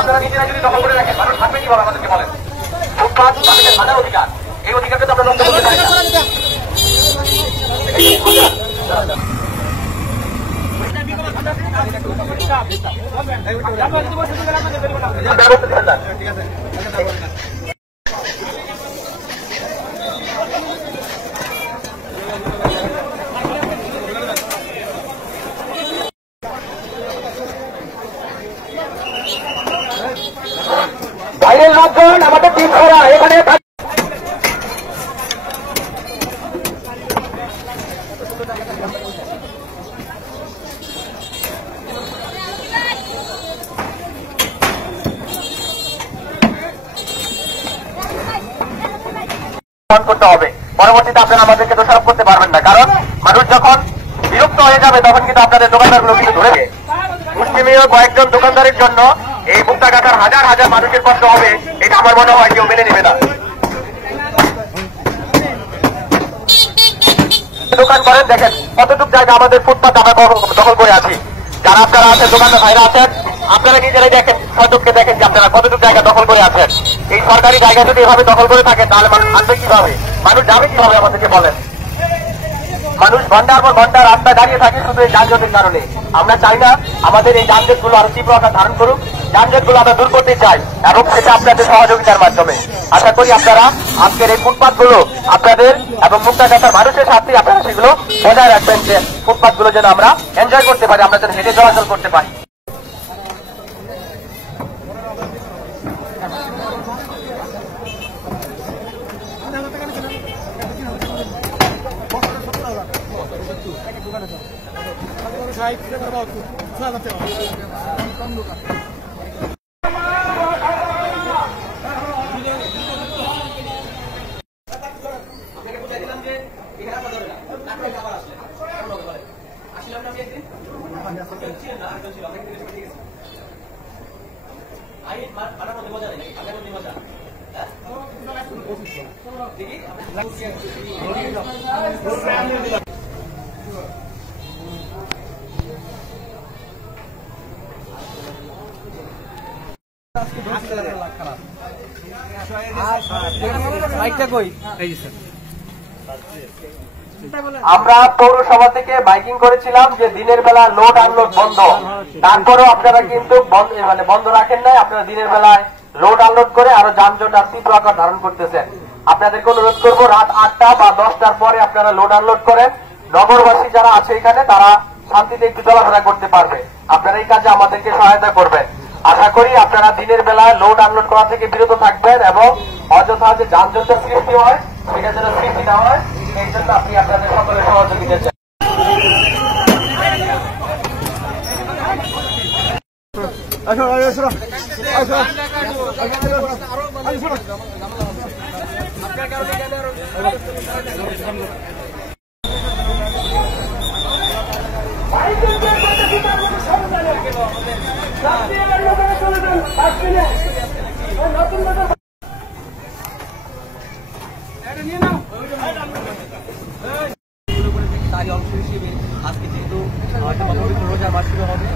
আপনারা নিজেরা যদি দখল করে রাখেন মানুষ থাকবে কিভাবে আমাদেরকে বলেন? ফুটপাত তাদের থাকার অধিকার, এই অধিকারকে তো আমরা নষ্ট করতে চাই না। বাইরের লোকজন আমাদের টিম করা এখানে করতে হবে। পরবর্তীতে আপনারা আমাদেরকে দোষারোপ করতে পারবেন না, কারণ মানুষ যখন বিরক্ত হয়ে যাবে তখন কিন্তু আপনাদের দোকানদারগুলো কিন্তু ধরে মুসলিমীয় কয়েকজন দোকানদারের জন্য এই মুক্তাগাছার হাজার হাজার মানুষের কষ্ট হবে, এটা আমার মনে হয় কেউ মেনে নেবে না। দোকান করেন, দেখেন কতটুকু জায়গা আমাদের ফুটপাত আমরা দখল করে আছি। যারা আপনারা আছেন, দোকানদার ভাইরা আছেন, আপনারা নিজেরাই দেখেন, সচক্ষে দেখেন যে আপনারা কতটুকু জায়গা দখল করে আছেন। এই সরকারি জায়গা যদি এভাবে দখল করে থাকেন তাহলে মানুষ আসবে কিভাবে, মানুষ যাবে কিভাবে আমাদেরকে বলেন? মানুষ ঘন্টার পর ঘন্টা রাস্তায় দাঁড়িয়ে থাকে শুধু এই যানজটের কারণে। আমরা চাই না আমাদের এই যানজট গুলো আরো তীব্র আকার ধারণ করুক, যানজট গুলো আমরা দূর করতে চাই এবং সেটা আপনাদের সহযোগিতার মাধ্যমে। আশা করি আপনারা আজকের এই ফুটপাত গুলো আপনাদের এবং মুক্তাগাছার মানুষের সাথে আপনারা সেগুলো বজায় রাখবেন, যে ফুটপাত গুলো যেন আমরা এনজয় করতে পারি, আমরা যেন হেঁটে চলাচল করতে পারি। আমরা পৌরসভা থেকে বাইকিং করেছিলাম যে দিনের বেলা লোড আনলোড বন্ধ, তারপরেও আপনারা কিন্তু বন্ধ রাখেন নাই। আপনারা দিনের বেলায় লোড আনলোড করে আরো যানজট আর তীব্র আকার ধারণ করতেছেন। আপনাদেরকে অনুরোধ করবো রাত 8টা বা 10টার পরে আপনারা লোড আনলোড করেন। নগরবাসী যারা আছে এখানে তারা শান্তিতে একটু চলাফেরা করতে পারবে। আপনারা এই কাজে আমাদেরকে সহায়তা করবেন। আশা করি আপনারা দিনের বেলায় লোড আনলোড করা থেকে বিরত থাকবেন এবং অযথা যে যানজটের সৃষ্টি হয় সেটা যেন সৃষ্টি না হয়, এই জন্য আপনি আপনাদের সকলের সহযোগিতা চান। তারই অংশ হিসেবে আজকে যেহেতু রোজার মাস শুরু হবে,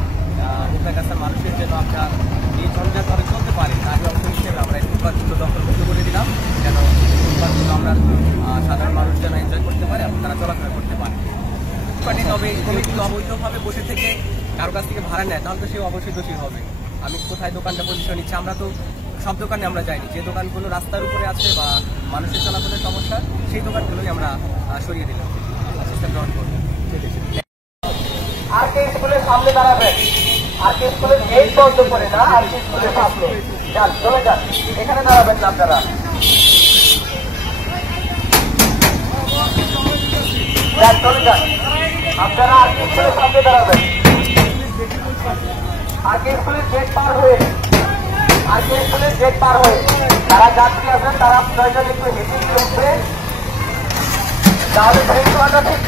মুক্তাগাছার মানুষের জন্য আমরা এই ঝঞ্ঝাটভাবে চলতে পারি, তারই অংশ হিসেবে আমরা এই ফুটপাতগুলো দখলমুক্ত করে দিলাম, যেন ফুটপাতগুলো আমরা সাধারণ মানুষ যেন এনজয় করতে পারে এবং তারা চলাফেরা করতে পারে। তবে যেগুলো অবৈধভাবে বসে থেকে কারো কাছ থেকে ভাড়া নেয় তাহলে তো সে অবশ্যই দোষী হবে। আমি কোথায় দোকানটা পজিশন নিচ্ছি, আমরা তো সব দোকানে আমরা যাইনি। যে দোকানগুলো রাস্তার উপরে আছে বা মানুষের চলাচলের সমস্যা, সেই দোকানগুলোই আমরা সরিয়ে দিলাম, সিস্টেম গ্রহণ করবো। আর কে স্কুলের সামনে দাঁড়াবেন, আর কে স্কুলের গেট বন্ধ করে না, আর কে স্কুলের সামনে যান, চলে যান, এখানে দাঁড়াবেন না আপনারা। যান, চলে যান আপনারা, আর কে স্কুলের সামনে দাঁড়াবেন। আর কে স্কুলের গেট পার হয়ে, আর কে স্কুলের গেট পার হয়ে যারা যাত্রী আছেন তারা প্রয়োজন একটু হেঁটে উঠবে। তাহলে সেই আমরা ঠিক